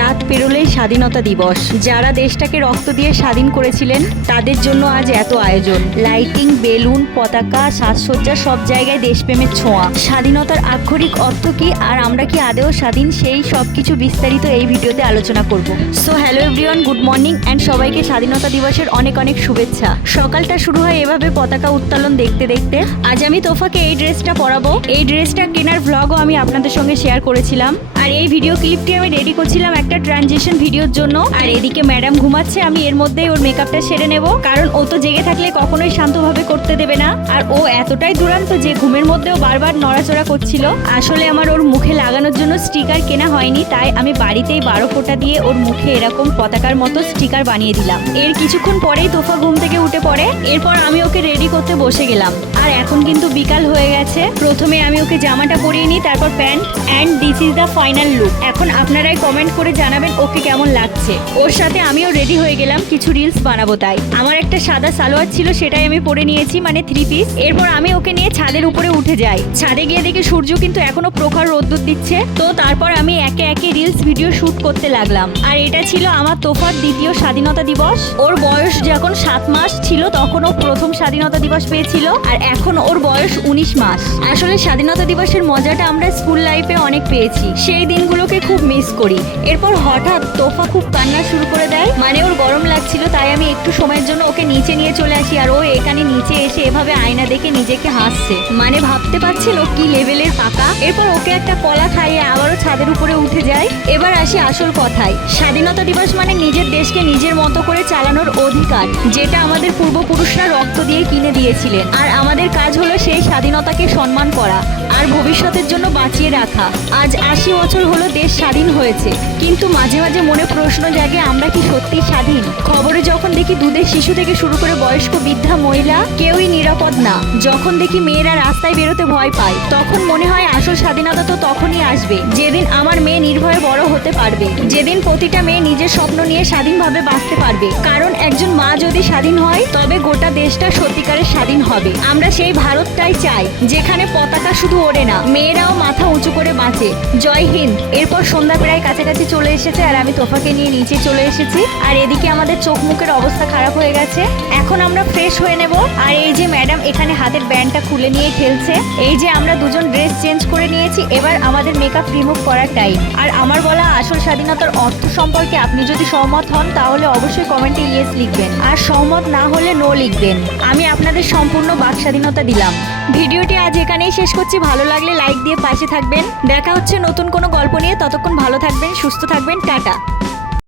রাত পেরোলেই স্বাধীনতা দিবস। যারা দেশটাকে রক্ত দিয়ে স্বাধীন করেছিলেন তাদের জন্য আজ এত আয়োজন, লাইটিং, বেলুন, পতাকা, সাজসজ্জা, সব জায়গায় দেশপ্রেমের ছোঁয়া। স্বাধীনতার আক্ষরিক অর্থ কি আর আমরা কি আদেও স্বাধীন, সেই সব কিছু বিস্তারিত এই ভিডিওতে আলোচনা করব। So hello everyone, good morning and সবাইকে স্বাধীনতা দিবসের অনেক অনেক শুভেচ্ছা। সকালটা শুরু হয় এভাবে পতাকা উত্তোলন দেখতে দেখতে। আজ আমি তোফাকে এই ড্রেসটা পরাবো। এই ড্রেসটা কেনার ভ্লগও আমি আপনাদের সঙ্গে শেয়ার করেছিলাম। আর এই ভিডিও ক্লিপটি আমি রেডি করছিলাম একটা ট্রানজিশন ভিডিওর জন্য। আর এদিকে ম্যাডাম ঘুমাচ্ছে, আমি এর মধ্যেই ওর মেকআপটা সেরে নেব, কারণ ও তো জেগে থাকলে কখনোই শান্তভাবে করতে দেবে না। আর ও এতটাই দুরান্ত যে ঘুমের মধ্যেও বারবার নড়াচড়া করছিল। আসলে আমার ওর মুখে লাগানোর জন্য স্টিকার কেনা হয়নি, তাই আমি বাড়িতেই 12 ফোঁটা দিয়ে ওর মুখে এরকম পতাকার মতো স্টিকার বানিয়ে দিলাম। এর কিছুক্ষণ পরেই তোফা ঘুম থেকে উঠে পড়ে। এরপর আমি ওকে রেডি করতে বসে গেলাম। আর এখন কিন্তু বিকাল হয়ে গেছে। প্রথমে আমি ওকে জামাটা পরিয়ে নিই, তারপর pant, and this is the final look. এখন আপনারাই কমেন্ট করে জানাবেন ওকে কেমন লাগছে। ওর সাথে আমিও রেডি হয়ে গেলাম, কিছু রিলস বানাবো তাই। আমার একটা সাদা সালোয়ার ছিল, সেটাই আমি পরে নিয়েছি, মানে 3 পিস। এরপর আমি ওকে নিয়ে ছাদের উপরে উঠে যাই। ছাদে গিয়ে দেখি সূর্য কিন্তু এখনো প্রখর রোদ্দুর দিচ্ছে। তো তারপর আমি একে একে রিলস ভিডিও শুট করতে লাগলাম। আর এটা ছিল আমার তোফার দ্বিতীয় স্বাধীনতা দিবস। ওর বয়স যখন 7 মাস ছিল তখন ও প্রথম স্বাধীনতা দিবস পেয়েছিল, আর এখন ওর বয়স 19 মাস। আসলে স্বাধীনতা দিবসের মজাটা আমরা স্কুল লাইফে অনেক পেয়েছি, সেই দিনগুলোকে খুব মিস করি। এরপর হঠাৎ তোফা খুব কান্না শুরু করে দেয়, মানে ওর গরম লাগছিল, তাই আমি একটু সময়ের জন্য ওকে নিচে নিয়ে চলে আসি। আর ও এখানে নিচে এসে এভাবে আয়না দেখে নিজেকে হাসছে, মানে ভাবতে পারছিল কি লেভেলের পাকা। এরপর ওকে একটা কলা খাইয়ে আবারও ছাদের উপরে উঠে যায়। এবার আসি আসল কথায়। স্বাধীনতা দিবস মানে নিজের দেশকে নিজের মতো করে চালানোর অধিকার, যেটা আমাদের পূর্বপুরুষরা রক্ত দিয়ে কিনে দিয়েছিলেন। আর আমাদের কাজ হলো সেই স্বাধীনতাকে সম্মান করা আর ভবিষ্যতের জন্য বাঁচিয়ে রাখা। আজ 80 বছর হলো দেশ স্বাধীন হয়েছে, কিন্তু মাঝে মাঝে মনে প্রশ্ন জাগে, আমরা কি সত্যি স্বাধীন? খবরে যখন দেখি দুধের শিশু থেকে শুরু করে বয়স্ক বৃদ্ধা মহিলা কেউই নিরাপদ না, যখন দেখি মেয়েরা রাস্তায় বেরোতে ভয় পায়, তখন মনে হয় আসল স্বাধীনতা তো তখনই আসবে যেদিন আমার মেয়ে নির্ভয়ে বড় হতে পারবে, যেদিন প্রতিটা মেয়ে নিজের স্বপ্ন নিয়ে স্বাধীনভাবে বাঁচতে পারবে। কারণ একজন মা যদি স্বাধীন হয় তবে গোটা দেশটা সত্যিকারের স্বাধীন হবে। আমরা সেই ভারতটাই চাই যেখানে পতাকা শুধু ওড়ে না, মেয়েরাও মাথা উঁচু করে বাঁচে। জয় হিন্দ। এরপর সন্ধ্যা প্রায় কাছাকাছি চলে এসেছে, আর আমি তোফাকে নিয়ে নিচে চলে এসেছি। আর এদিকে আমাদের চোখ মুখের অবস্থা খারাপ হয়ে গেছে। এখন আমরা ফ্রেশ হয়ে নেব। আর এই যে ম্যাডাম এখানে হাতের ব্যান্ডটা খুলে নিয়ে খেলছে। এই যে আমরা দুজন ড্রেস চেঞ্জ করে নিয়েছি, এবার আমাদের মেকআপ রিমুভ করার টাইম। আর আমার বলা আসল স্বাধীনতার অর্থ সম্পর্কে আপনি যদি সহমত হন তাহলে অবশ্যই কমেন্টে ইয়েস লিখবেন, আর সহমত না হলে নো লিখবেন। আমি আপনাদের সম্পূর্ণ বাক স্বাধীনতা দিলাম। ভিডিওটি আজ এখানেই শেষ করছি। ভালো লাগলে লাইক দিয়ে পাশে থাকবেন। দেখা হচ্ছে নতুন কোনো গল্প নিয়ে। ততক্ষণ ভালো থাকবেন, সুস্থ থাকবেন, টাটা।